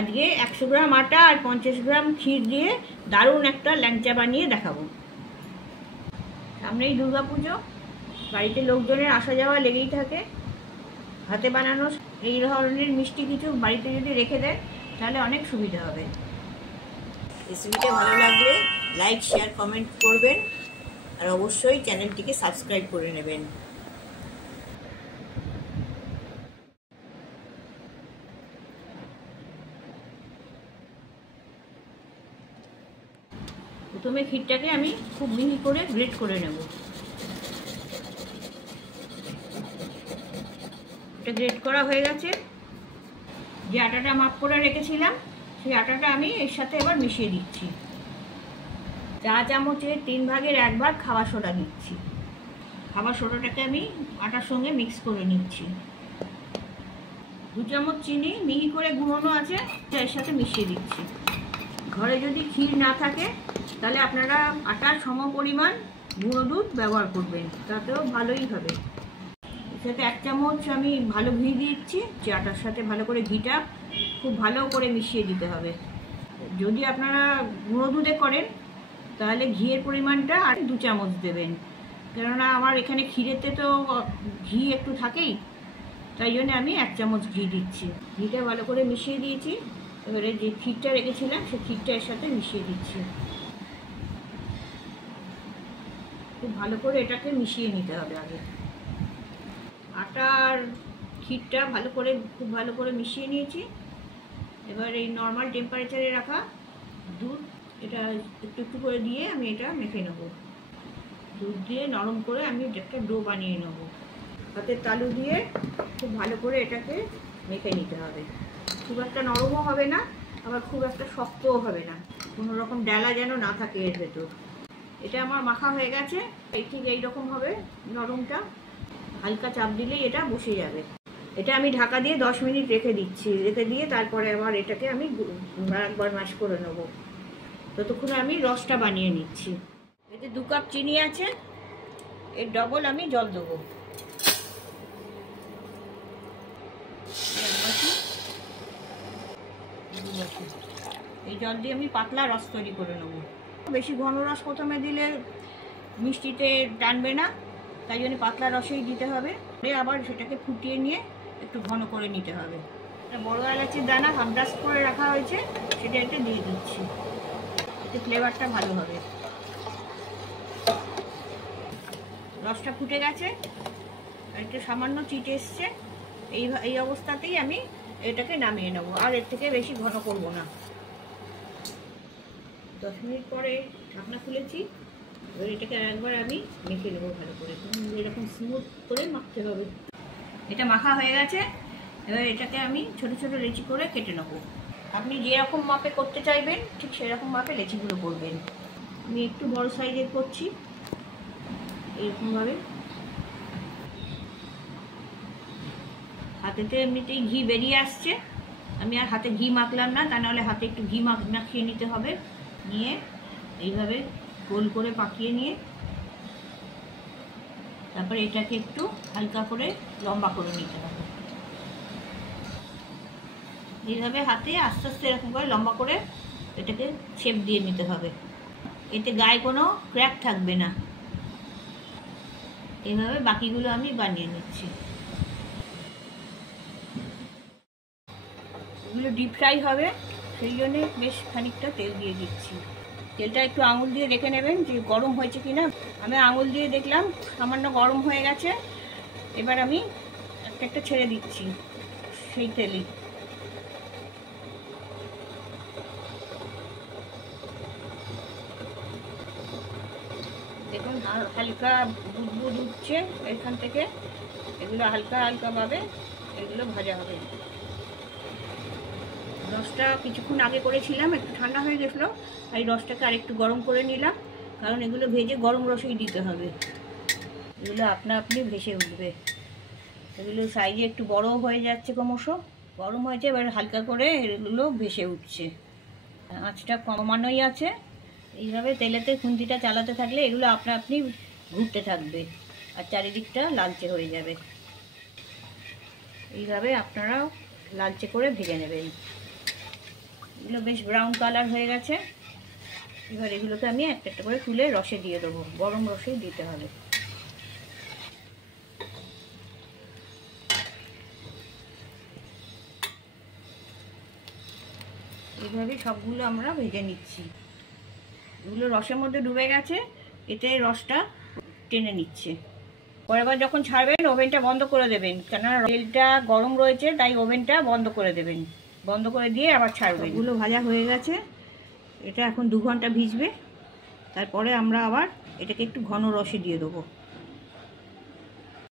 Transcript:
আজকে 100 গ্রাম আটা আর 50 গ্রাম ক্ষীর দিয়ে দারুণ একটা ল্যাংচা বানিয়ে দেখাবো। সামনেই দুর্গা পুজো, বাড়িতে লোকজনের আসা যাওয়া লেগেই থাকে। হাতে বানানো এই ধরনের মিষ্টি কিছু বাড়িতে যদি রেখে দেয় তাহলে অনেক সুবিধা হবে। রেসিপিটা ভালো লাগলে লাইক, শেয়ার, কমেন্ট করবেন আর অবশ্যই চ্যানেলটিকে সাবস্ক্রাইব করে নেবেন। প্রথমে ক্ষীরটাকে আমি খুব মিহি করে গ্রেট করে নেব। এটা গ্রেট করা হয়ে গেছে। যে আটাটা মাপ করে রেখেছিলাম সেই আটাটা আমি এর সাথে এবার মিশিয়ে দিচ্ছি। চা চামচের 3 ভাগের 1 ভাগ খাবার সোডা দিচ্ছি। খাবার সোডাটাকে আমি আটার সঙ্গে মিক্স করে নিচ্ছি। 2 চামচ চিনি মিহি করে গুঁড়োনো আছে, এর সাথে মিশিয়ে দিচ্ছি। ঘরে যদি ক্ষীর না থাকে তাহলে আপনারা আটার সম পরিমাণ গুঁড়ো দুধ ব্যবহার করবেন, তাতেও ভালোই হবে। এর সাথে 1 চামচ আমি ভালো ঘি দিচ্ছি, যে আটার সাথে ভালো করে ঘিটা খুব ভালো করে মিশিয়ে দিতে হবে। যদি আপনারা গুঁড়ো দুধে করেন তাহলে ঘিয়ের পরিমাণটা আর 2 চামচ দেবেন, কেননা আমার এখানে ক্ষীরেতে তো ঘি একটু থাকেই, তাই জন্য আমি 1 চামচ ঘি দিচ্ছি। ঘিটা ভালো করে মিশিয়ে দিয়েছি। এবারে যে ক্ষীরটা রেখেছিলাম সেই ক্ষীরটা এর সাথে মিশিয়ে দিচ্ছি। খুব ভালো করে এটাকে মিশিয়ে নিতে হবে। আগে আটা আর ক্ষীরটা খুব ভালো করে মিশিয়ে নিয়েছি। এবার এই নর্মাল টেম্পারেচারে রাখা দুধ এটা একটু একটু করে দিয়ে আমি এটা মেখে নেব। দুধ দিয়ে নরম করে আমি একটা ডো বানিয়ে নেব। হাতের তালু দিয়ে খুব ভালো করে এটাকে মেখে নিতে হবে। খুব একটা নরমও হবে না, আবার খুব একটা শক্তও হবে না, কোনো রকম ডালা যেন না থাকে এর ভেতর। এটা আমার মাখা হয়ে গেছে। ঠিক এইরকম হবে নরমটা, হালকা চাপ দিলেই এটা বসে যাবে। এটা আমি ঢাকা দিয়ে 10 মিনিট রেখে দিচ্ছি। রেখে দিয়ে তারপরে আবার এটাকে আমি একবার ম্যাশ করে নেব। ততক্ষণে আমি রসটা বানিয়ে নিচ্ছি। এতে 2 কাপ চিনি আছে, এর ডবল আমি জল দেবো। এই জল দিয়ে আমি পাতলা রস তৈরি করে নেব। বেশি ঘন রস প্রথমে দিলে মিষ্টিতে টানবে না, তাই জন্য পাতলা রসেই দিতে হবে। আবার সেটাকে ফুটিয়ে নিয়ে একটু ঘন করে নিতে হবে। বড় এলাচির দানা হাফ ডাস্ট করে রাখা হয়েছে, সেটা একটু দিয়ে দিচ্ছি, এতে ফ্লেভারটা ভালো হবে। রসটা ফুটে গেছে, একটু সামান্য চিট এসছে। এই অবস্থাতেই আমি এটাকে নামিয়ে নেব, আর এর থেকে বেশি ঘন করব না। 10 মিনিট পরে ঢাকনা খুলেছি। এবার এটাকে একবার আমি মেখে নেবো ভালো করে, এরকম স্মুথ করে মাখতে হবে। এটা মাখা হয়ে গেছে। এবার এটাকে আমি ছোট ছোট লেচি করে কেটে নেবো। আপনি যেরকম মাপে করতে চাইবেন ঠিক সেরকম মাপে লেচিগুলো করবেন। আমি একটু বড় সাইজের করছি, এরকমভাবে। হাতেতে এমনিতেই ঘি বেরিয়ে আসছে, আমি আর হাতে ঘি মাখলাম না, তা নাহলে হাতে একটু ঘি মাখিয়ে নিতে হবে। নিয়ে এইভাবে গোল করে পাকিয়ে নিয়ে তারপরে এটাকে একটু হালকা করে লম্বা করে নিতে হবে। এইভাবে হাতে আস্তে আস্তে এরকম করে লম্বা করে এটাকে শেপ দিয়ে নিতে হবে। এতে গায়ে কোনো ক্র্যাক থাকবে না। এইভাবে বাকিগুলো আমি বানিয়ে নিচ্ছি। এগুলো ডিপ ফ্রাই হবে, সেই জন্য বেশ খানিকটা তেল দিয়ে দিচ্ছি। তেলটা একটু আঙুল দিয়ে দেখে নেবেন যে গরম হয়েছে কিনা। আমি আঙুল দিয়ে দেখলাম সামান্য গরম হয়ে গেছে। এবার আমি একটা ছেড়ে দিচ্ছি সেই তেলই। দেখুন হালকা বুদবুদ উঠছে এখান থেকে। এগুলো হালকা হালকাভাবে এগুলো ভাজা হবে। রসটা কিছুক্ষণ আগে করেছিলাম, একটু ঠান্ডা হয়ে গেছিলো, এই রসটাকে আর একটু গরম করে নিলাম, কারণ এগুলো ভেজে গরম রসেই দিতে হবে। এগুলো আপনা আপনি ভেসে উঠবে। এগুলো সাইজে একটু বড়ও হয়ে যাচ্ছে, ক্রমশ গরম হয়েছে, এবার হালকা করে এগুলো ভেসে উঠছে। আঁচটা কমানোই আছে। এইভাবে তেলেতে খুন্তিটা চালাতে থাকলে এগুলো আপনা আপনি ঘুরতে থাকবে আর চারিদিকটা লালচে হয়ে যাবে। এইভাবে আপনারাও লালচে করে ভেজে নেবেন। এগুলো বেশ ব্রাউন কালার হয়ে গেছে। এবার এগুলোকে আমি একটা একটা করে তুলে রসে দিয়ে দেবো, গরম রসেই দিতে হবে। এইভাবে সবগুলো আমরা ভেজে নিচ্ছি। এগুলো রসের মধ্যে ডুবে গেছে, এতে রসটা টেনে নিচ্ছে। পরের বার যখন ছাড়বেন ওভেনটা বন্ধ করে দেবেন, কেননা তেলটা গরম রয়েছে, তাই ওভেনটা বন্ধ করে দেবেন। বন্ধ করে দিয়ে আবার ছাড়বেন। এগুলো ভাজা হয়ে গেছে, এটা এখন 2 ঘন্টা ভিজবে। তারপরে আমরা আবার এটাকে একটু ঘন রসে দিয়ে দেবো।